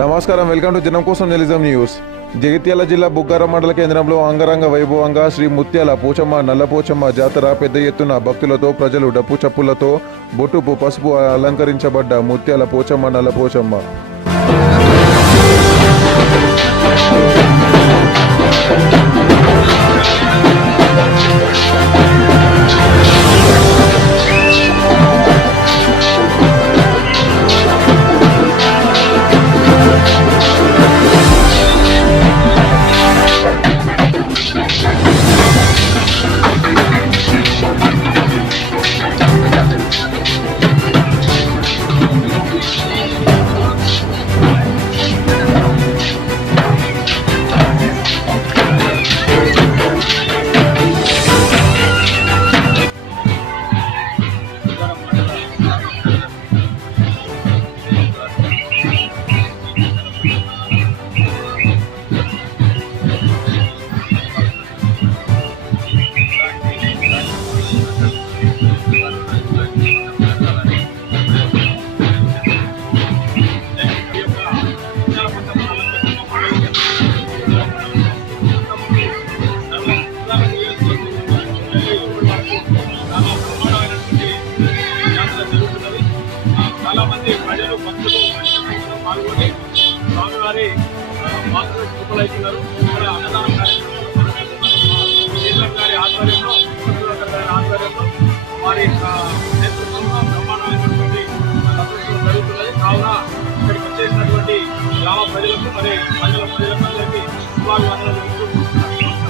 నమస్కారం, welcome to జనం కోసం జర్నలిజం న్యూస్. జగిత్యాల జిల్లా బుగ్గారం మండల కేంద్రంలో అంగరంగ వైభవంగా శ్రీ ముత్యాల పోచమ్మ నల్లపోచమ్మ జాతర పెద్ద ఎత్తున భక్తులతో ప్రజలు డప్పు చప్పులతో బొట్టుపు పసుపు అలంకరించబడ్డ ముత్యాల పోచమ్మ నల్లపోచమ్మ. చాలా మంది ప్రజలు భక్తులు పాల్గొని స్వామివారి మాతృ కృపలవుతున్నారు. ఇక్కడ అన్నదానం కార్యక్రమం గారి ఆధ్వర్యంలో వారి నేతృత్వంలో బ్రహ్మాండమైనటువంటి జరుగుతున్నది. కావున ఇక్కడికి వచ్చేసినటువంటి గ్రామ ప్రజలకు మరి మండల ప్రజలకు అందరికీ శుభాభివందనలు